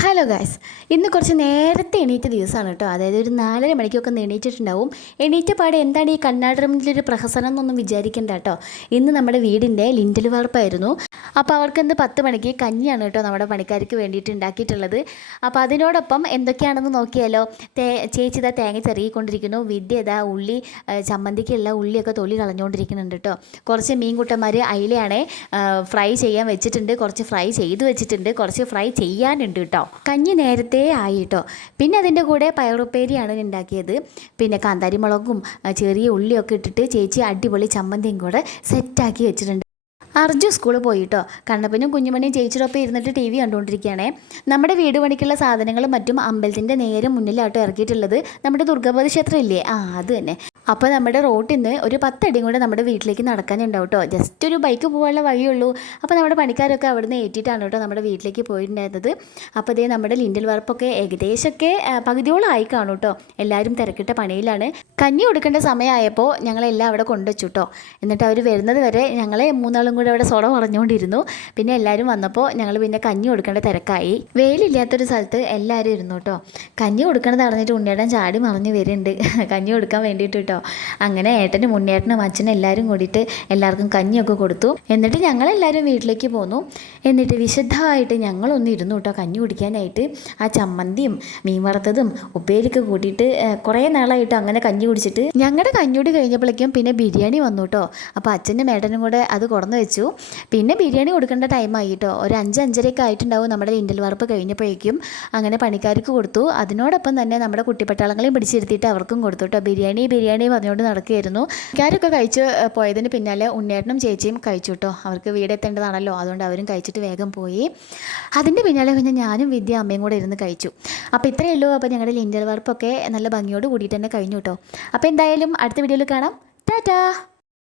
Hello guys ഇന്ന് കുറച്ച് നേരത്തെ എണീറ്റ ദിവസമാണ് കേട്ടോ. അതായത് ഒരു നാലര മണിക്കൊക്കെ എണീറ്റിട്ടുണ്ടാവും. എണീറ്റ പാടെ എന്താണ് ഈ കണ്ണാടി ഒരു പ്രഹസനം എന്നൊന്നും വിചാരിക്കേണ്ട കേട്ടോ. ഇന്ന് നമ്മുടെ വീടിന്റെ ലിൻഡൽ വാർപ്പായിരുന്നു. അപ്പോൾ അവർക്ക് ഇന്ന് പത്ത് മണിക്ക് കഞ്ഞിയാണ് കേട്ടോ നമ്മുടെ പണിക്കാർക്ക് വേണ്ടിയിട്ട് ഉണ്ടാക്കിയിട്ടുള്ളത്. അപ്പോൾ അതിനോടൊപ്പം എന്തൊക്കെയാണെന്ന് നോക്കിയാലോ? തേ ചേച്ചി ഇതാ തേങ്ങ ചെറിയിക്കൊണ്ടിരിക്കുന്നു വിദ്യ ഇതാ ഉള്ളി ചമ്മന്തിക്കുള്ള ഉള്ളിയൊക്കെ തൊലി കളഞ്ഞുകൊണ്ടിരിക്കുന്നുണ്ട് കേട്ടോ. കുറച്ച് മീൻകുട്ടന്മാർ അയിലയാണേ ഫ്രൈ ചെയ്യാൻ വെച്ചിട്ടുണ്ട്. കുറച്ച് ഫ്രൈ ചെയ്ത് വെച്ചിട്ടുണ്ട്. കുറച്ച് ഫ്രൈ ചെയ്യാനുണ്ട് കേട്ടോ. കഞ്ഞി നേരത്തെ ആയിട്ടോ പിന്നെ അതിന്റെ കൂടെ പയറുപ്പേരിയാണ് ഉണ്ടാക്കിയത്. പിന്നെ കാന്താരി മുളകും ചെറിയ ഉള്ളിയൊക്കെ ഇട്ടിട്ട് ചേച്ചി അടിപൊളി ചമ്മന്തിയും കൂടെ സെറ്റാക്കി വെച്ചിട്ടുണ്ട്. അർജു സ്കൂളിൽ പോയി കേട്ടോ കണ്ണപ്പനും കുഞ്ഞുമണിയും ചേച്ചിയുടെ ഒപ്പം ഇരുന്നിട്ട് ടി വി കണ്ടുകൊണ്ടിരിക്കുകയാണേ. നമ്മുടെ വീട് പണിക്കുള്ള സാധനങ്ങളും മറ്റും അമ്പലത്തിന്റെ നേരെ മുന്നിലാട്ടോ ഇറക്കിയിട്ടുള്ളത്. നമ്മുടെ ദുർഗാപതി ക്ഷേത്രം ഇല്ലേ? ആ അത് തന്നെ. അപ്പോൾ നമ്മുടെ റോട്ടിൽ നിന്ന് ഒരു പത്തടിയും കൂടെ നമ്മുടെ വീട്ടിലേക്ക് നടക്കാനുണ്ടാവും കേട്ടോ ജസ്റ്റ് ഒരു ബൈക്ക് പോകാനുള്ള വഴിയുള്ളൂ. അപ്പോൾ നമ്മുടെ പണിക്കാരൊക്കെ അവിടുന്ന് ഏറ്റിട്ടാണ് കേട്ടോ നമ്മുടെ വീട്ടിലേക്ക് പോയിട്ടുണ്ടായിരുന്നത്. അപ്പോൾ ഇതേ നമ്മുടെ ലിൻഡൽ വാർപ്പൊക്കെ ഏകദേശമൊക്കെ പകുതിയോളം ആയി കാണും കേട്ടോ. എല്ലാവരും തിരക്കിട്ട പണിയിലാണ്. കഞ്ഞി കൊടുക്കേണ്ട സമയമായപ്പോൾ ഞങ്ങളെല്ലാം അവിടെ കൊണ്ടുവച്ചു കേട്ടോ. എന്നിട്ട് അവർ വരുന്നത് വരെ ഞങ്ങളെ മൂന്നാളും കൂടെ അവിടെ സൊട പറഞ്ഞുകൊണ്ടിരുന്നു പിന്നെ എല്ലാവരും വന്നപ്പോൾ ഞങ്ങൾ പിന്നെ കഞ്ഞി കൊടുക്കേണ്ട തിരക്കായി. വെയിലില്ലാത്തൊരു സ്ഥലത്ത് എല്ലാവരും ഇരുന്നു കേട്ടോ. കഞ്ഞി കൊടുക്കണത് അറിഞ്ഞിട്ട് ഉണ്ണിയേട്ടൻ ചാടി മറിഞ്ഞ് വരുന്നുണ്ട് കഞ്ഞി കൊടുക്കാൻ വേണ്ടിയിട്ട് കേട്ടോ. അങ്ങനെ ഏട്ടനും ഉണ്ണിയേട്ടനും അച്ഛനും എല്ലാവരും കൂടിയിട്ട് എല്ലാവർക്കും കഞ്ഞിയൊക്കെ കൊടുത്തു. എന്നിട്ട് ഞങ്ങളെല്ലാവരും വീട്ടിലേക്ക് പോന്നു. എന്നിട്ട് വിശുദ്ധമായിട്ട് ഞങ്ങളൊന്ന് ഇരുന്നു കേട്ടോ കഞ്ഞി കുടിക്കാനായിട്ട്. ആ ചമ്മന്തിയും മീൻ വറുത്തതും ഉപ്പേരിയൊക്കെ കൂട്ടിയിട്ട് കുറേ നാളായിട്ട് അങ്ങനെ കഞ്ഞി കുടിച്ചിട്ട് ഞങ്ങളുടെ കഞ്ഞൂടി കഴിഞ്ഞപ്പോഴേക്കും പിന്നെ ബിരിയാണി വന്നു കേട്ടോ. അപ്പോൾ അച്ഛനും ഏട്ടനും കൂടെ അത് കുറന്ന് വെച്ചു. പിന്നെ ബിരിയാണി കൊടുക്കേണ്ട ടൈമായി കേട്ടോ. ഒരു അഞ്ച് അഞ്ചരയൊക്കെ ആയിട്ടുണ്ടാവും നമ്മുടെ ലിൻഡൽ വറുപ്പ് കഴിഞ്ഞപ്പോഴേക്കും. അങ്ങനെ പണിക്കാർക്ക് കൊടുത്തു. അതിനോടൊപ്പം തന്നെ നമ്മുടെ കുട്ടിപ്പട്ടാളങ്ങളെയും പിടിച്ചിരുത്തിയിട്ട് അവർക്കും കൊടുത്തു കേട്ടോ. ബിരിയാണി ബിരിയാണി പറഞ്ഞുകൊണ്ട് നടക്കുകയായിരുന്നു. പണിക്കാരൊക്കെ കഴിച്ച് പോയതിന് പിന്നാലെ ഉണ്ണിയേട്ടനും ചേച്ചിയും കഴിച്ചു കേട്ടോ അവർക്ക് വീടെത്തേണ്ടതാണല്ലോ അതുകൊണ്ട് അവരും കഴിച്ചിട്ട് വേഗം പോയി. അതിന്റെ പിന്നാലെ പിന്നെ ഞാനും വിദ്യ അമ്മയും കൂടെ ഇരുന്ന് കഴിച്ചു. അപ്പോൾ ഇത്രയേ ഉള്ളൂ. അപ്പോൾ ഞങ്ങളുടെ ലിൻഡൽ വാർപ്പൊക്കെ നല്ല ഭംഗിയോട് കൂടിയിട്ട് തന്നെ കഴിഞ്ഞു കേട്ടോ അപ്പോൾ എന്തായാലും അടുത്ത വീഡിയോയിൽ കാണാം. ടാറ്റാ!